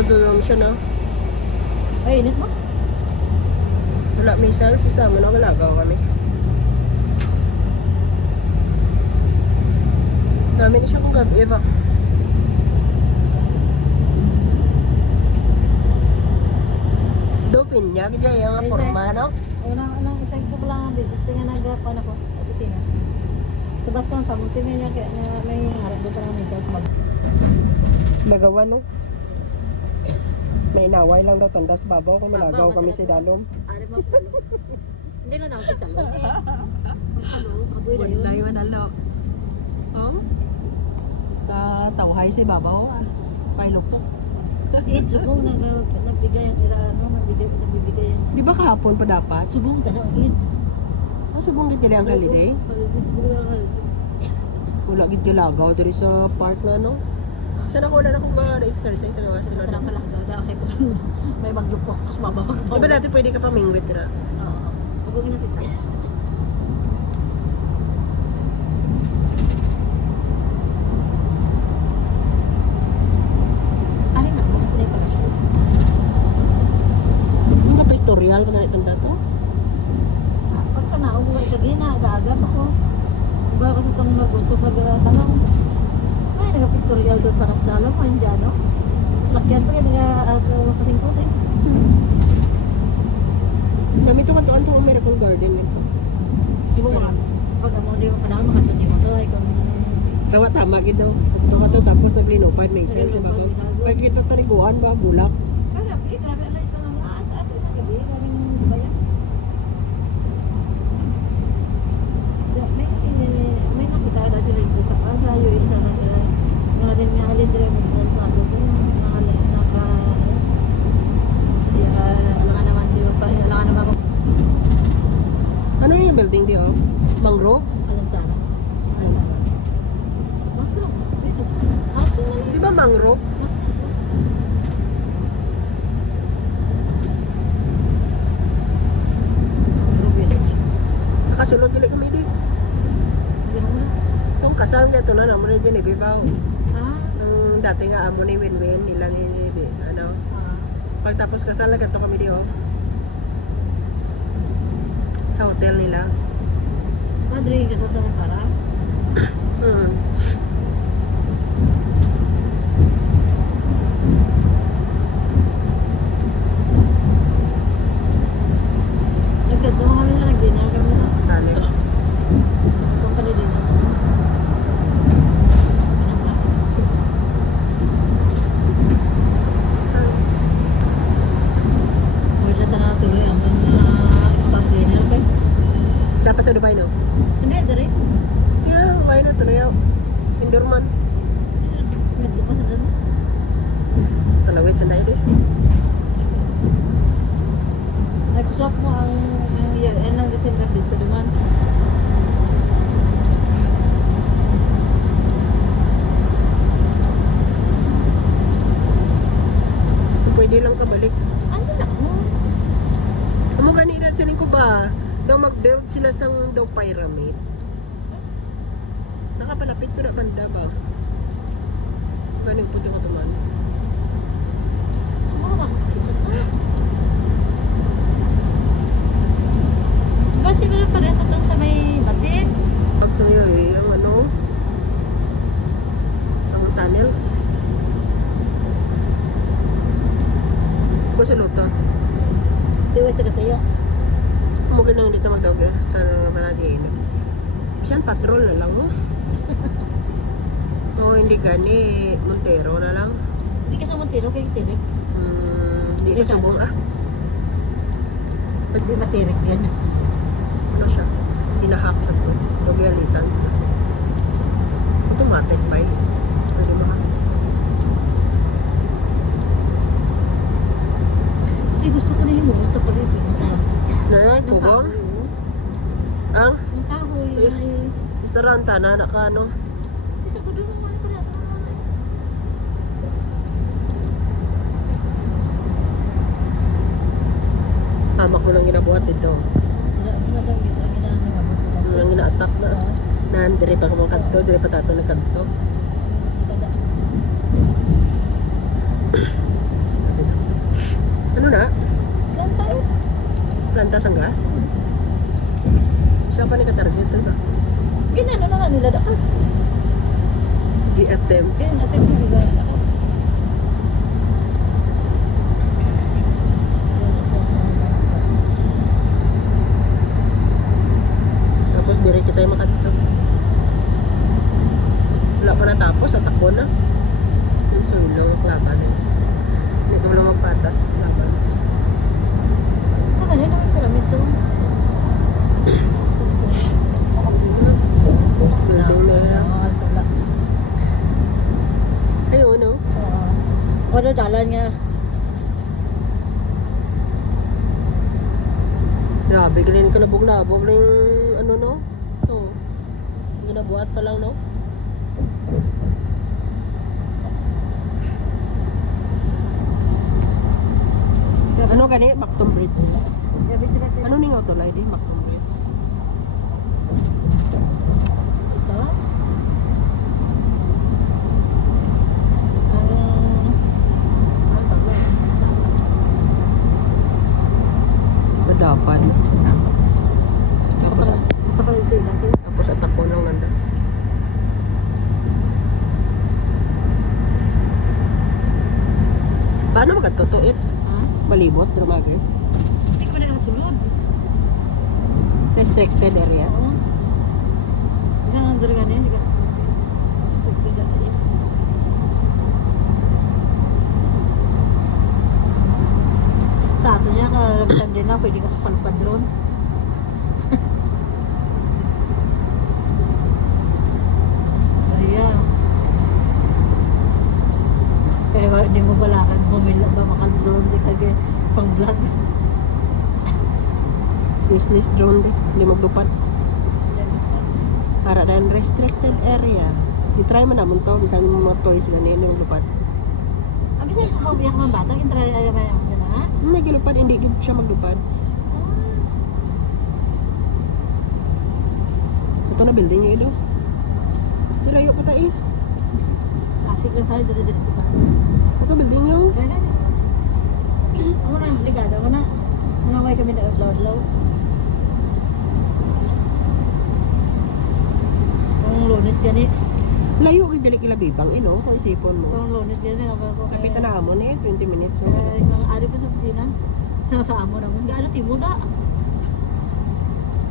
Nadulong siya na. Ay, init mo? Wala, may sales sa amin na malagaw kami. Dami na siya kung gabi ba? Dopin niya, kaya yung nga forma, no? Unang isang ko lang ang business. Tingnan nagapan ako sa opisina. Sa bas ko lang tamunti mo niya kaya may harap doon pa naman sa mag. Nagawa, no? May inaway lang daw tanda sa babaw kung malagaw kami si Dalom. Ari mo sa loob. Hindi na ako sa loob. Sa loob, aboy na yun. Wala manalo. Oh? Tawhay si babaw. Pailupok. Subong nagbigay ang nagbibigay ang. Di ba kahapon pa dapat? Subong tanong agad. Subong gid ang holiday. Wala gid lagaw diri sa park na no. Sana ko na akong ma-exercise sa mga sunod. Tanong pala kay ko. May maglupok tapos mabawag. Di ba dati pwede ka pa mingwit na? Oo. Subongin na si Tay. Ano nga mga sniper shoot? Yung nga pictorial pa na itong dato? Pagka naubos lagi na agad ako. Ba kasi itong mag-usok nagtanong. Ay, nagka-pictorial doon para sa dalom. Ay, dyan, no? Salakyan pa kaya nagka-kasing-kusing. Dami ito kantuan itong American Garden. Sino mga? Pag mo di mo panahon, makatunin mo to. Ay, kung... Tama gid daw. Ito ka to tapos naglinopad may sale sa babaw. Pag kita taliguan ba bulak. Grabe, grabe. Ala, ito naman. Ato sa gabi. Galing bayan. May nakita na sila yung isa pa. Sa yung isa na nila. Nga rin nga alin nila mag-alpado ko. Nga alin naka... Alangan naman, di ba pa? Alangan naman ako. Ano yung building di oh? Mangrove? Alantana. Alantana. Makro. Aso na Di ba mangrove? Nakasulod dili kami di. Kung kasal niya to na naman na dyan ni Bibaw. Ang dati nga amo ni Winwin nila ni ano. Pagtapos kasal na ganito kami di oh. Sa hotel nila. Madri ka sa Santara? Nagkatawa kami na nag-dinner kami na. Kali. Company dinner. Wala na tuloy ang staff dinner ba? Dapat sa Dubai no? Hindi, dari. Yeah, okay na to na yaw. Indorman. Medyo pa sa doon. Talawit sa naid eh. Nag-swap mo ang year end ng December dito naman. Pwede lang ka balik. Ano lang mo? Amo ganina sining ko ba? Daw mag-build sila sang daw pyramid. Nakapalapit ko na banda ba? Galing po ko tuman. Siguro na ako kakitas na. Diba sila pares sa doon sa may batik? Actually, ang ano? Ang tunnel. Ko sa luto. Tiwit ka tayo. Mungkin lang dito magdawag eh. Basta na malagi eh. Bisan patrol na lang mo. O hindi gani, Montero na lang. Hindi ka sa Montero kay Tirik. Hindi ka subong ah. Hindi matirik yan. Ano siya? Hinahak sa to. Gagalitan sila. Automatic pa eh. Pwede ba? Hindi gusto ko na hinuot sa Pilipinas. Nanay, Yung kubong? kahoy. Ang? Yung kahoy. Yes. Restauranta na, naka ano? Isa ko doon naman pala sa mga. Hamak mo lang ginabuhat dito. Ang ina-attack na. Nan, dire pa kumang kanto, dire pa tato ng kanto. Antas ang gas? Siya pa ni ka-target ba? Ginano na nila dapat. Di-attempt. Kaya natin na nila dapat. Tapos diretso tayo makadito. Wala pa natapos, atakbo na. Yung sulong, laban eh. Hindi ko lang magpatas, laban. Sa ganyan naman pyramid to. Building na yan. Ayun, no? Wala dalan nga. Grabe, galing ka nabog-nabog na yung ano, no? Ito. Yung nabuhat pa lang, no? Ano gani? Macton Bridge. Gabi sila tayo. Ano ning auto light Macton Bridge? Ito? Ang tagal. Madapan. Tapos, Basta pa ito ilan. tapos atakbo lang nanda. Paano magkatutuit? Ha? Malibot, drumagay. Hindi ka pa nagkasulod. Restricted area. Oo. Bisa nandun ka niya, hindi ka nasulod. Restricted na niya. Sa ato niya, kalamitan din na, pwede ka kapalpad drone. Ayan. Kaya hindi mo balakan, bumila ba makal-drone, di kagaya pang-vlog. Business drone di. Hindi maglupad. Para dahil restricted area. I-try mo naman to. Bisan mo mga toys na hindi maglupad. Abi sa'yo kung pabiyak ng bata, intry ayaw ba ako sana, ha? May gilupad, hindi gid siya maglupad. Ito na building niya ito. Nilayo pa tayo. Asik lang tayo, dito sa bata. Ito building niya. Kaya na. Ako na, ligado ako na. Manaway kami na outlaw-outlaw. Kung lunes gani. Layo kay dali kila bibang ino kung isipon mo. Kung lunes gani, ako. Kapitan na hamon eh, 20 minutes. No? Kaya yung mga ari pa sa opisina. Sa amo naman. Gaano timo na.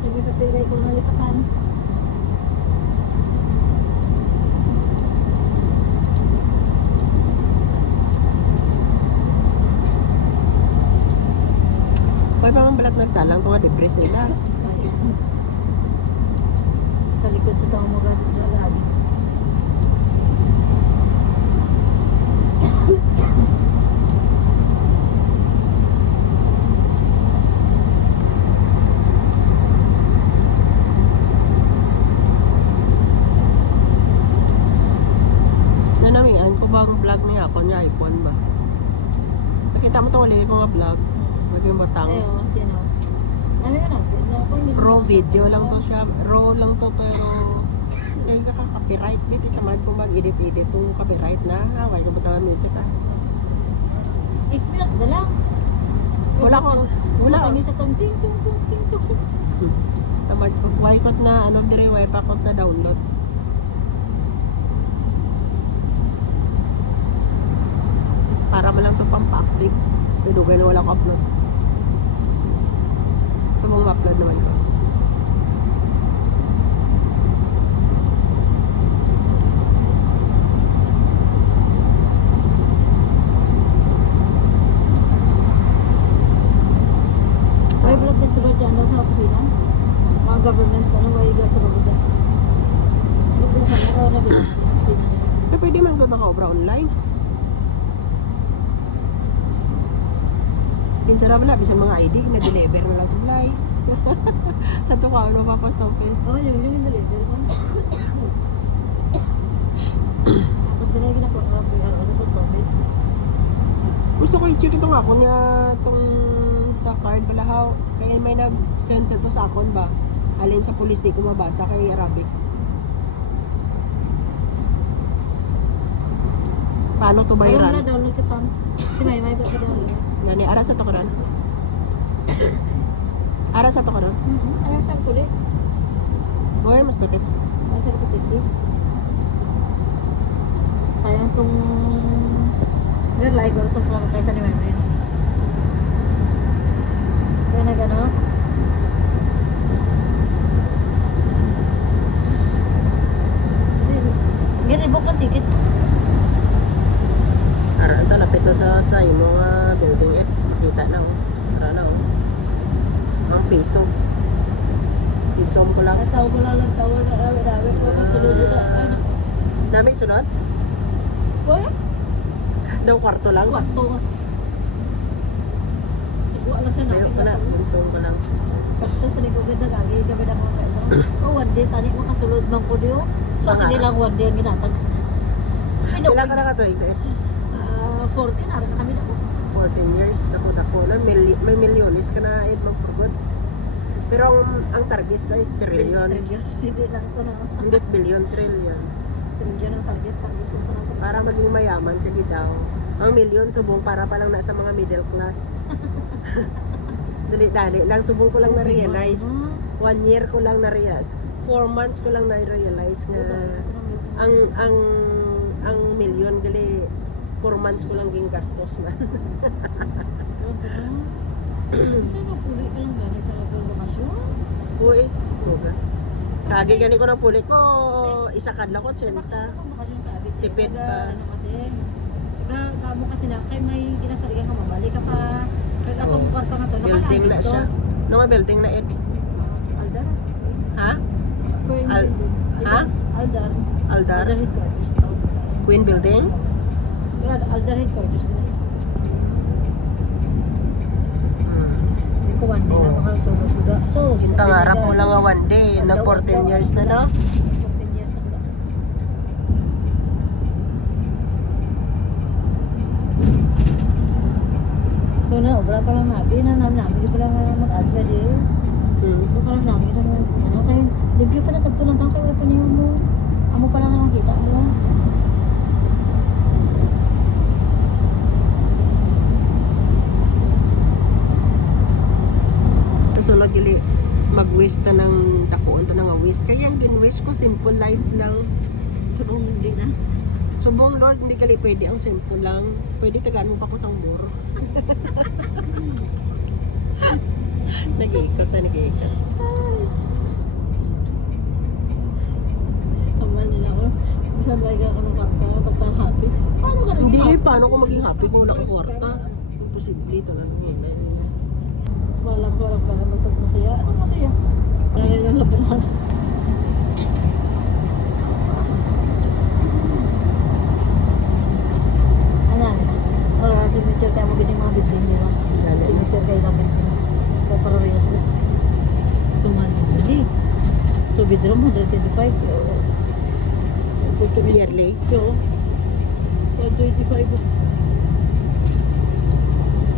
Sabi pa tigay ko nalipatan. May pa balat nagtalang kung debris nila. Sa likod sa taong mga lagi. Nanamian ko bang vlog niya ako niya iPhone ba? Nakita mo to ulit ko nga vlog. Maging batang. Ayaw, sino? Ano yun natin? Raw video lang to siya. Raw lang to pero kaya kaka-copyright. Bit ito man kung mag-edit-edit itong copyright na. Away ka batangan music ah. Ikminat na lang. Wala ko. Wala. Tangi sa tong ting tung tung ting tung. Tamad ko. Waikot na ano dire waipakot na download. Para mo lang ito pang-active. Dudugay na walang upload. Ito mong upload naman ko. May vlog na sulod dyan daw sa opisina. Mga government, ano, may iga sa vlog dyan. Vlog na sana ko na bilang sa opisina nila. Eh, pwede man ito naka-obra online. Minsan na wala, bisan mga ID, na-deliver na lang supply. Sa ito ka, ano pa post office. Oo, yung deliver ko. Tapos na lagi na po, PR sa post office. Gusto ko i-check ito nga ako niya itong sa card balahaw. Kaya may nag-send sa ito sa akon ba? Alin sa police di ko mabasa kay Arabic. Paano to Ayaw bayaran? na download ka tam. Si May ba ka download? Nani, ara sa to ko ron. Ara sa to ka ron? Ayun siyang kulit. Uy, mas dapit. Ay, sa City. Sayang itong... Nirlay ko itong plano kaysa ni Memory. Kaya na gano'n. Ganun book ang ticket. Ara, ito, lapit to sa yung mga building eh. Makita na, oh. Ara na, oh. Ang piso. Piso ko lang. Nataw ko lang lang tawar na awi-awi ko. Magsulod ito. Ano? Dami sunod? Boy? Daw kwarto lang. Kwarto nga. Siguro lang siya Ayaw ko na, piso ko lang. Kapto sa likod na gagi kami na mga kaisa. Oh, one day tani mo kasulod man ko diyo. So Mga- sinilang one day ang ginatag. Kailan ka na ka to, Ibe? 14 na rin kami na ko. 14 years, dako na, may milyones ka na it magpurgot. Pero ang target na is trillion. Trillion. Hindi lang to na. Hindi billion, trillion. Trillion ang target. Target ko na. Para maging mayaman ka daw. Ang milyon subong para pa lang nasa mga middle class. Dali-dali lang, subong ko lang na-realize. 1 year ko lang na-realize. 4 months ko lang na-realize na ang milyon gali 4 months ko lang ging gastos man. Saan na puli ka lang gani sa bakasyon? Uy, buga. Kagi gani ko ng puli ko, isa kadla ko, Sa 80. bakasyon ka abit. Tipid pa. Ano ka din? Kamo kasi na kay may ginasarigan ka mamali ka pa. Kaya atong kwarto na to. Building na siya. No, may building na it. Aldar. Ha? Queen Al- building. ha? Aldar. Aldar? Aldar headquarters tawag ko tayo. Queen Building? Pero Aldar headquarters na. Hindi ko one day na Oh. makasulo-sulo. So, Yung tangarap mo lang nga one day, nag 14 years na, no? 14 years na ko. So na, wala pa lang nabi na namin pa lang mag-add ka din. Ito pa lang namin isang ano kayo. Debut pa na sa tulang tao kayo pa niyo mo. Amo pa lang nakakita mo. So lagi mag-wish ta ng dakuan ta ng wish. Kaya ang gin-wish ko simple life lang. Subong hindi na. Subong Lord, hindi gali pwede ang simple lang. Pwede tagaan mo pa ko sang muro. Nag-iikot na nag-iikot. Kamal nila ako. Basta lagi ako ng kwarta. Basta happy. Paano ka rin Hindi, happy? paano ko maging happy kung wala ko kwarta? Imposible ito lang yun. Walang para basta masaya. Ano masaya? Lagi lang labanan. Ayan. Wala signature tayo mo ganyan mga bibling nila. Dali na. Signature kayo lang bibling. Kaya para reyes mo. Tuman hindi. 2 bedroom, 125. Yearly? Oo. 125.